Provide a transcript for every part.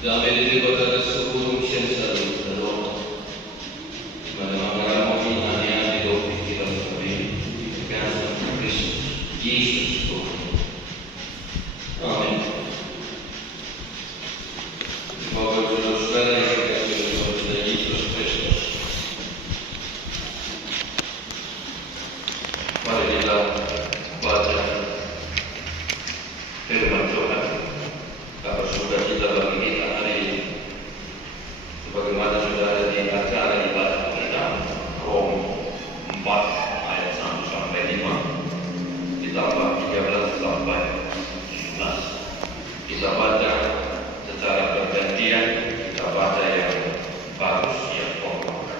dalam PDD Kota Kesukung Siensal Daloma di mana mengarang hanya hidup kita sendiri dengan Kristus Yesus Tuhan. Amin. Semoga saudara-saudara yang dikasihi oleh Yesus Kristus, mari kita baca firman Tuhan. Kalau sudah kita bagi kita hari ini, sebagaimana sudah ada di acara ibadah kita, Rom 4 ayat 1 sampai 5, ditambah 13 sampai 17. Kita baca secara bergantian, kita baca yang bagus, yang pokok.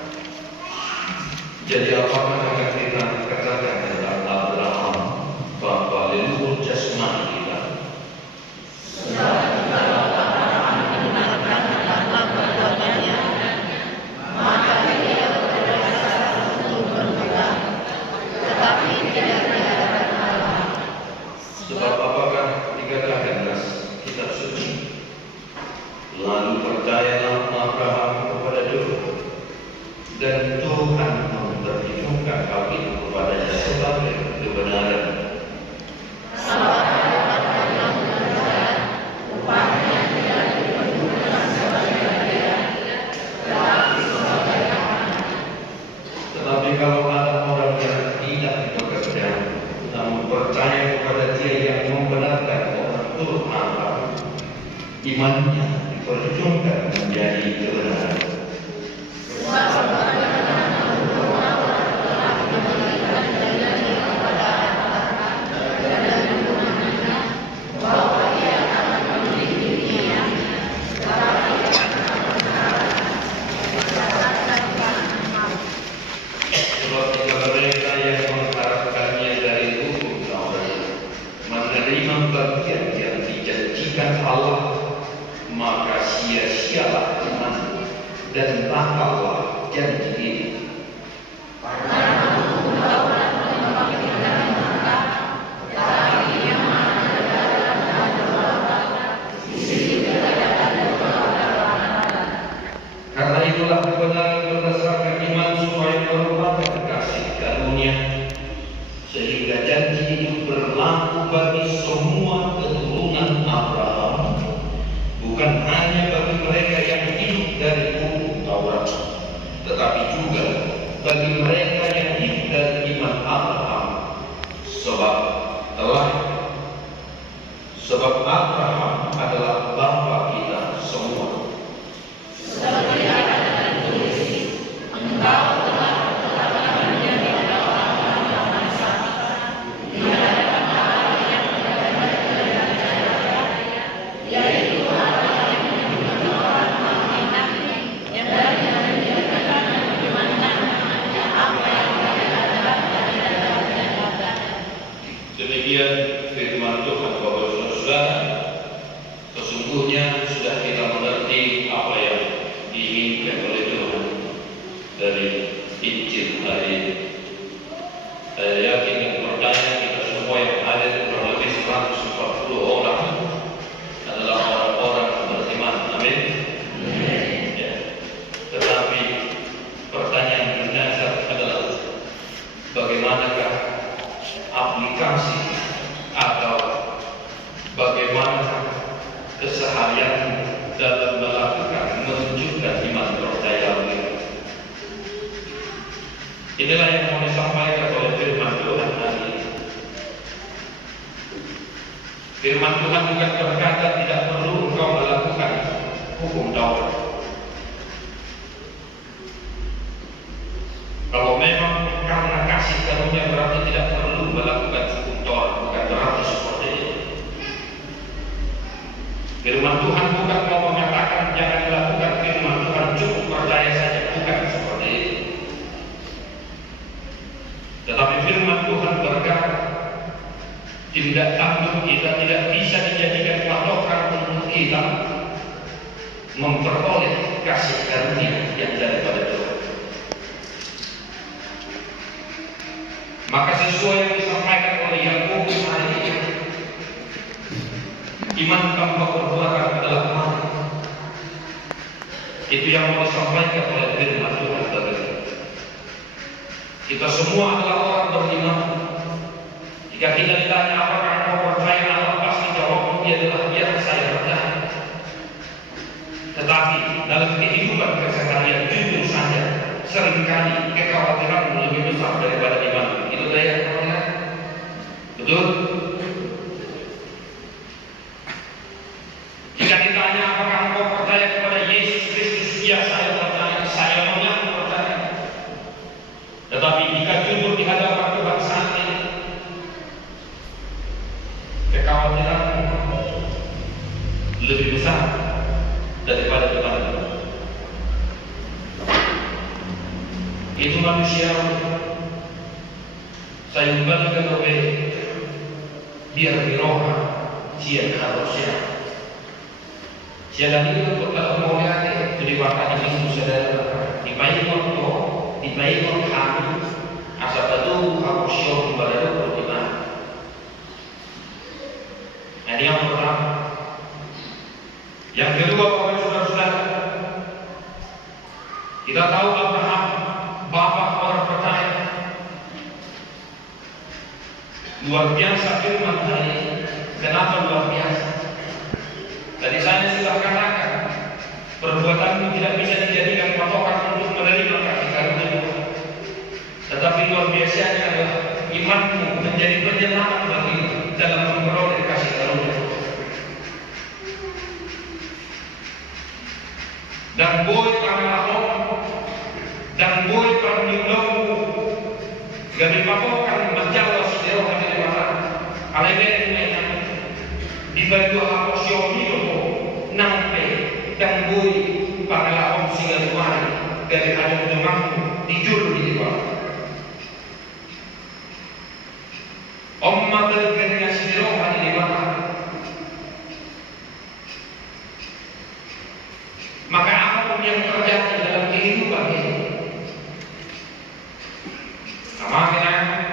Jadi apakah akan kita katakan tentang Abraham bahwa leluhur jasmani kita? Sebab apakah dikatakan dalam kitab suci, lalu percayalah Abraham kepada Tuhan, dan Tuhan memperhitungkan hal itu kepadanya sebagai kebenaran. Tetapi kalau ada orang yang tidak bekerja, namun percaya kepada Dia yang membenarkan orang turut Abraham, imannya diperhitungkan menjadi kebenaran. Sebab jika mereka yang mengharapkannya dari hukum Taurat menerima bagian yang dijanjikan Allah, maka sia-sialah iman dan batallah janji ini. Karena itulah kebenaran berdasarkan iman supaya merupakan kasih karunia, sehingga janji itu berlaku bagi semua keturunan Abraham, bukan hanya bagi mereka yang hidup dari hukum Taurat, tetapi juga bagi mereka yang hidup dari iman Abraham. Sebab Abraham adalah bapa kita semua. Demikian firman Tuhan Bapak Saudara. Sesungguhnya sudah kita mengerti apa yang diinginkan oleh Tuhan dari Injil hari ini. Saya yakin dan percaya kita semua yang hadir kurang lebih 140 orang adalah orang-orang beriman. Amin. Ya. Tetapi pertanyaan mendasar adalah bagaimanakah aplikasi atau bagaimana keseharian dalam melakukan menunjukkan iman percaya kita. Inilah yang mau disampaikan oleh firman Tuhan hari ini. Firman Tuhan bukan berkata tidak perlu engkau melakukan hukum Taurat. Kalau memang karena kasih karunia berarti tidak perlu melakukan hukum Taurat, bukan berarti seperti itu. Firman Tuhan bukan mau mengatakan jangan melakukan firman Tuhan, cukup percaya saja, bukan seperti itu. Tetapi firman Tuhan berkata, tindak tanduk kita tidak bisa dijadikan patokan untuk kita memperoleh kasih karunia yang daripada Tuhan. Maka sesuai yang disampaikan oleh Yakobus hari ini, iman tanpa perbuatan adalah mati. Itu yang mau disampaikan oleh firman Tuhan bagi kita. Kita semua adalah orang beriman. Jika kita ditanya apakah engkau percaya Allah, pasti jawabnya adalah ya, saya percaya. Tetapi dalam kehidupan keseharian jujur saja, seringkali kekhawatiran lebih besar daripada iman. Itu daya kekhawatiran. Betul? Jika ditanya apakah engkau percaya kepada Yesus Kristus, ya saya percaya, saya mengaku percaya. Tetapi jika jujur di hadapan Tuhan saat ini, kekhawatiran lebih besar daripada Tuhan. Itu manusia. Saya kembali ke doa biar diroha siap harusnya. Siapa ini untuk kalau mau lihat itu diwakili itu saudara. Di bayi waktu, di bayi waktu kami asal itu harus siap kepada Tuhan. Ini yang pertama. Yang kedua, Bapak Saudara-saudara, kita tahu Abraham, bapak orang percaya. Luar biasa firman hari ini. Kenapa luar biasa? Tadi saya sudah katakan, perbuatanmu tidak bisa dijadikan patokan untuk menerima kasih karunia Tuhan. Tetapi luar biasanya adalah imanmu menjadi penyelamat bagimu dalam memperoleh kasih karunia. Dan boy pangalahok, dan boy panilongmu, gami pakokan menjawab sederhana dari mata. Alaikai ini di bawah hapus yomi nampe dan boy pangalahok singa tuan dari adem demammu dijulu di bawah. Omma berganya sederhana di mata. Maka apapun yang terjadi dalam kehidupan ini, amanah,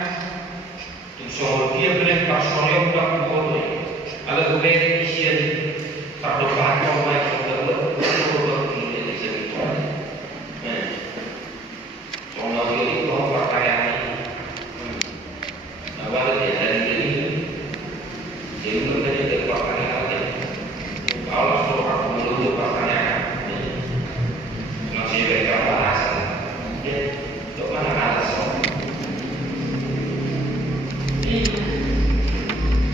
insya dia boleh personil dan boleh. Kalau boleh isian terdepan orang yang sudah berpikir di sini. Contoh ini kalau pertanyaan ini, apa dia dari ini? Dia belum menjadi pertanyaan ini. Kalau seorang menurut pertanyaan. Masih mereka bahasa, ya, untuk mana alasan?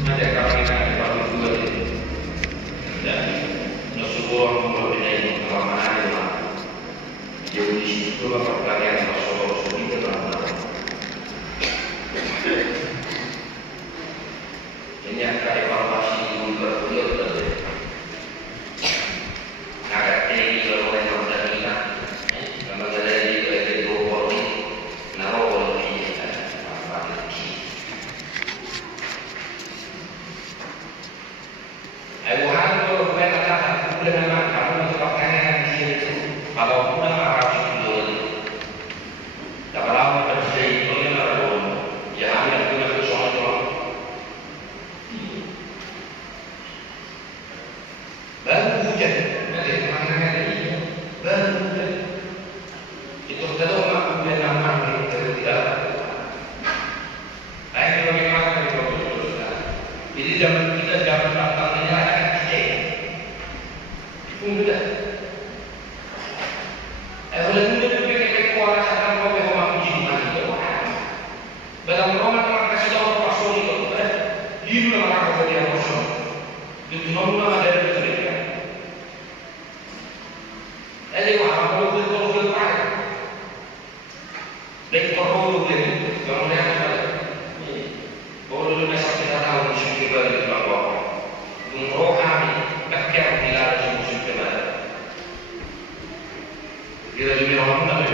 Ada kalau kita ada waktu dua itu, dan nasubuh menurut ini kalau mana ada, jadi di situ bapak kalian masuk kita berapa? Ini akan evaluasi berbulan tadi. Agak tinggi kalau yang terjadi. Jadi zaman kita jangan datang menyerahkan kita. Mudah. Oleh mudah berpikir kuasa dan kau memang jimat itu. Dalam Roma kita kasih tahu pasal itu. Hidup dalam apa dia pasal. Itu nomor ada di sana. Jadi apa kalau itu pakai? Dan perlu dia kemudian boleh masuk kita tahu musim kembali di bawah. Rohani takkan dilarang musim kembali. Kita juga orang mana?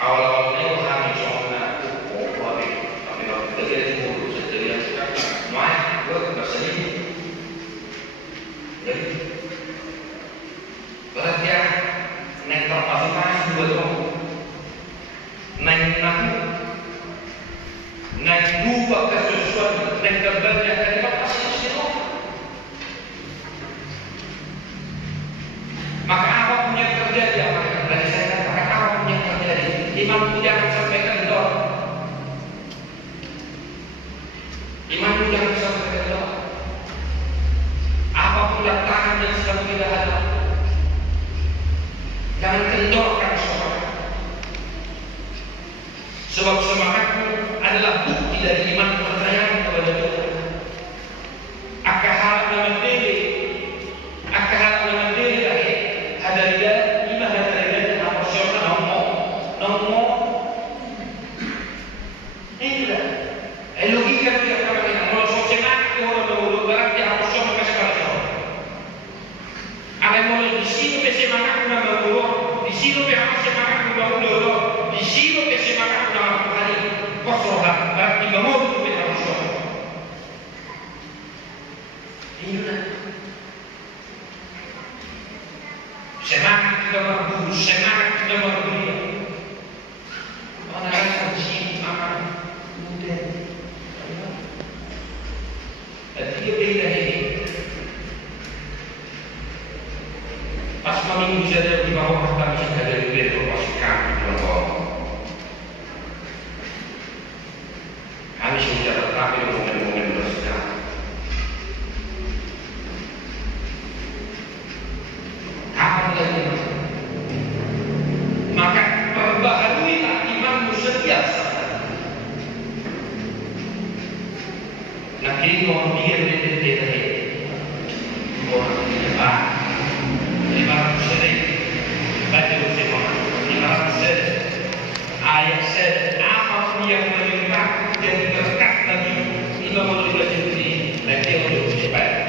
Awal-awalnya rohani soalnya tapi kalau kita lihat dulu setelah sekarang, gue bersedih. Jadi perhatian naik kapasitas dua dong. Naik dua kesesuaian, naik terbanyak dari kapasitas itu. Inilah semangat kita berburu, semangat kita berburu. Mana rasa cinta akan muda. Dan tiga beda ini. Pas kami bisa di bawah kami sudah dari beda pasukan di bawah. Kami sudah tetap di momen-momen bersejarah. Maka perbaharuilah imanmu setiap saat. Lakin orang dia beda-beda. Orang dia lima ratus seri, baca semua 500 seri. Ayat seri apapun yang melimpah dan berkat tadi itu boleh belajar ini. Nanti untuk supaya.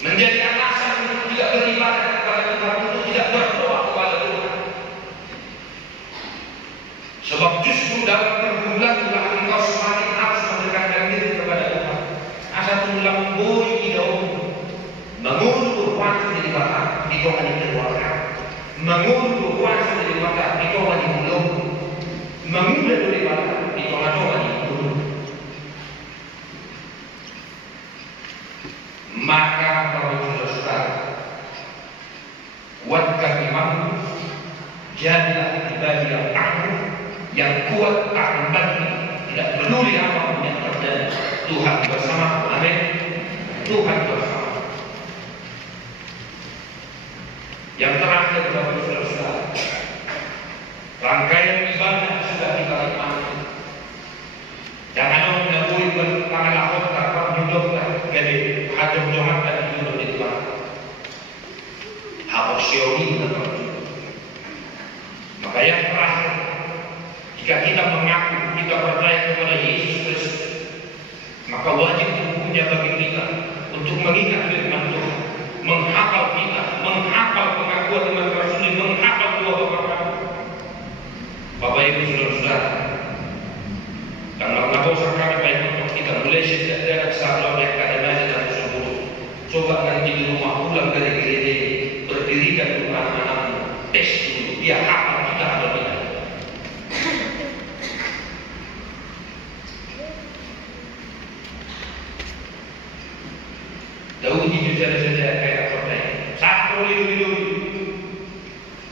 Menjadi alasan untuk tidak beribadah kepada Tuhan, untuk tidak berdoa kepada Tuhan. Sebab justru dalam perbulan-bulan engkau semakin harus mendekatkan diri kepada Tuhan. Asal tulang bui hidung, mengundur kuasa di batas, di Tuhan dikeluarkan. Mengundur kuasa di batas, di Tuhan dimulung. Mengundur dari batas, di Tuhan dimulung. Maka kalau saudara kuatkan imanmu, jadilah pribadi yang tangguh, yang kuat akan bagi, tidak peduli apapun yang terjadi. Tuhan bersama, amin. Tuhan bersama. Yang terakhir Bapak Saudara, rangkaian ibadah sudah kita nikmati. Jangan menggabui berpangalah tanpa menyudutkan jadi hajam Tuhan dan hidup di Tuhan. Harus syuri dan maka yang terakhir, jika kita mengaku kita percaya kepada Yesus Kristus, maka wajib hukumnya bagi kita untuk mengingat firman Tuhan, menghafal kita, menghafal pengakuan iman Rasul, menghafal dua bapak. Bapak Ibu Saudara-saudara, karena bosan kami baik untuk kita mulai sejak dari sahabat yang kadang-kadang dan tersebut. Coba nanti di rumah pulang dari gereja, berdirikan rumah anak-anakmu, tes dulu, dia hafal kita atau tidak. Daud hidup saja kayak apa ini? Satu hidup,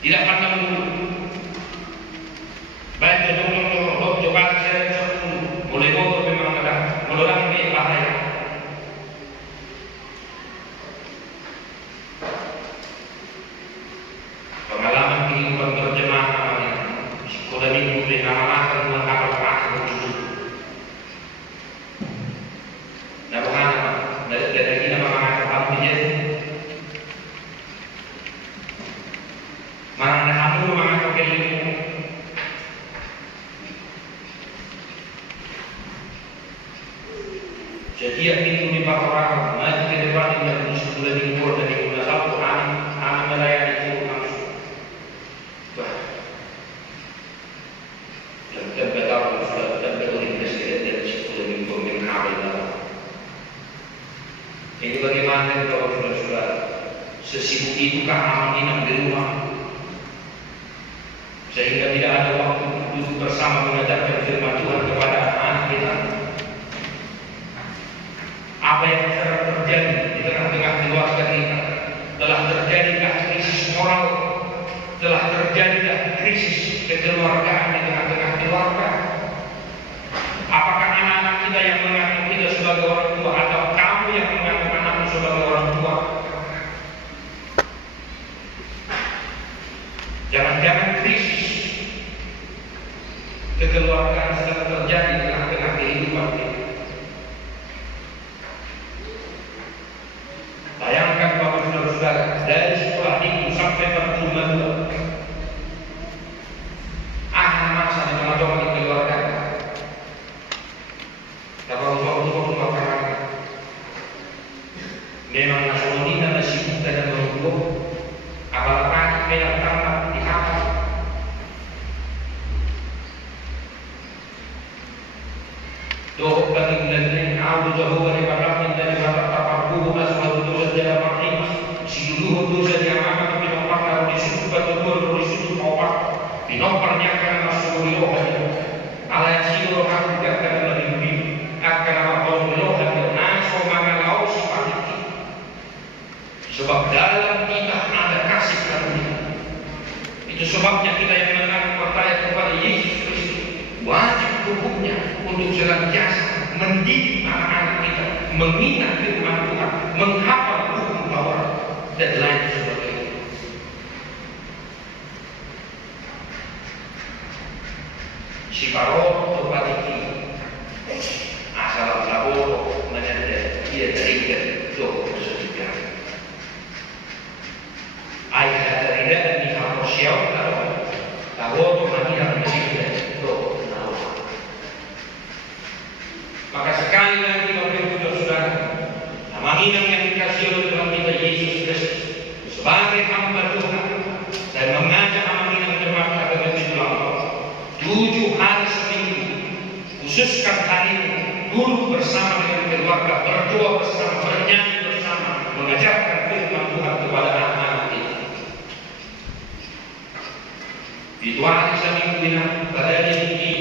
tidak pandang dulu. Baik dulu, coba saya boleh motor memang ada, orang ini bahaya. Pengalaman kehidupan berjemaah namanya, sekolah minggu di nama-nama menghafal pasal itu. Nah, bagaimana? Dari kita menghafal apa dia? Mana kamu menghafal keliru? Setiap minggu di Paparan, maju ke depan yang sebulan minggu dan minggu Sabtu, kami melayani itu langsung. Wah, yang terbetul Sebenarnya kalau saudara-saudara, sesibuk itu Amang Inang di rumah, sehingga tidak ada waktu duduk bersama mengajarkan firman Tuhan kepada anak-anak kita. Apa yang telah terjadi di tengah-tengah keluarga kita? Telah terjadikah krisis moral? Telah terjadikah krisis kekeluargaan di tengah-tengah keluarga? Apakah anak-anak kita yang mengaku kita sebagai orang tua, atau kamu yang mengaku anakmu sebagai orang tua? Jangan-jangan krisis kekeluargaan sedang terjadi di tengah-tengah kehidupan kita. Bayangkan Bapak Saudara, dari sekolah minggu sampai berumah dua, masa di tengah-tengah di keluarga. Kalau suatu makanan memang nasional dan sibuk dan berhubung, apalagi memang tambah di kapal. Doa bagi bulan awal jauh dari barat dari barat tapaku asal dosa dia makin siluh dosa dia akan pinopang kalau disitu betul disitu opak pinopangnya akan masuk di rohani ala siluh aku akan lebih akan apa rohani naso mangalau sifat sebab dalam kita ada kasih karunia. Itu sebabnya kita yang mengaku percaya kepada Yesus Kristus wajib hukumnya untuk senantiasa mendidik anak-anak kita mengingat firman Tuhan, menghafal hukum Taurat dan lain sebagainya. Si Paro berbagi asal labor menjadi dia terikat doa sejarah. Ayat dari dan di kampus siapa tahu mengira menjadi doa. Maka sekali lagi Bapak Saudara, Amang Inang yang dikasihi oleh Tuhan kita Yesus Kristus sebagai hamba Tuhan, saya mengajak Amang Inang jemaat agama Islam 7 hari seminggu, khususkan hari ini, duduk bersama dengan keluarga, berdoa bersama, bernyanyi bersama, mengajarkan firman Tuhan kepada anak-anak kita. Itu hari seminggu ini berada di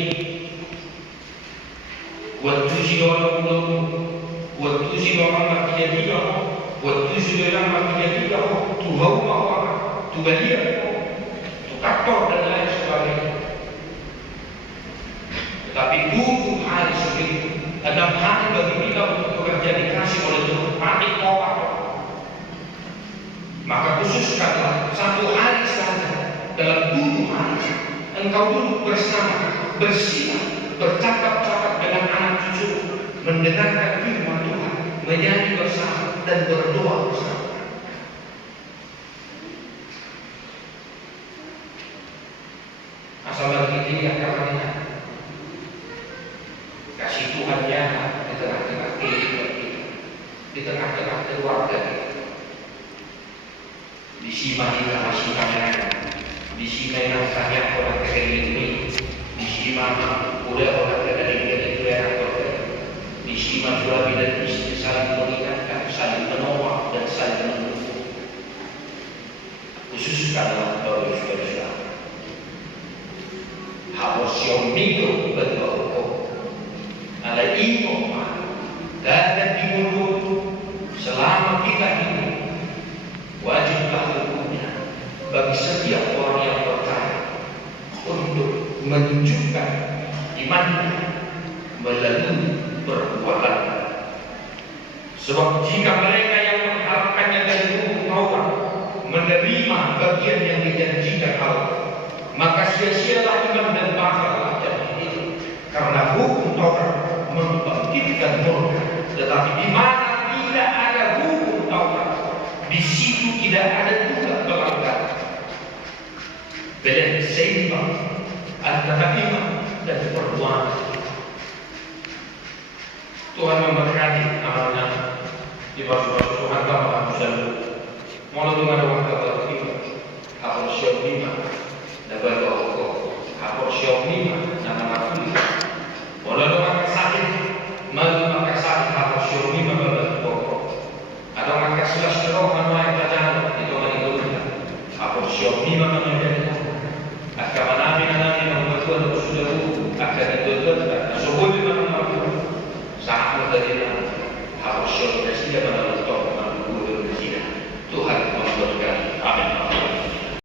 waktu si orang waktu si orang makin dia, waktu si orang makin dia, tu bau apa, tu balik, tu kantor dan lain sebagainya. Tetapi 7 hari seminggu, 6 hari bagi kita untuk bekerja dikasih oleh Tuhan, panik orang. Maka khususkanlah 1 hari saja dalam 7 hari, engkau duduk bersama, bersiap, bercakap-cakap dengan anak cucu, mendengarkan firman Tuhan, menyanyi bersama dan berdoa bersama. Asal bagi dia karena kasih Tuhan nyata di tengah-tengah kehidupan kita, di tengah-tengah keluarga kita. Di sini kita masih panjang, di sini rasanya orang kehidupan, di sini oleh orang dari daerah kota, di sini suami dan istri saling mengingatkan, saling menolak dan saling mendukung. Khususkanlah Bapak Saudara, harus yang minggu berdoa, ada iman dan dimundur selama kita hidup, wajiblah hukumnya bagi setiap orang yang percaya untuk menunjukkan imannya melalui perbuatan. Sebab jika mereka yang mengharapkannya dari hukum Taurat menerima bagian yang dijanjikan Allah, maka sia-sialah iman dan pahala itu. Karena hukum Taurat membangkitkan murka, tetapi di mana tidak ada hukum Taurat, di situ tidak ada juga pelanggaran. Beda seimbang antara iman dan perbuatan. Tuhan memberkati amalnya di bawah Tuhan Bapa dan Mulai dengan waktu bertiga, hapus siap lima, dapat kau hapus siap lima, nama aku. Mulai dengan sakit, malu pakai sakit hapus siap lima dapat kau. Ada dari Habasyon Presiden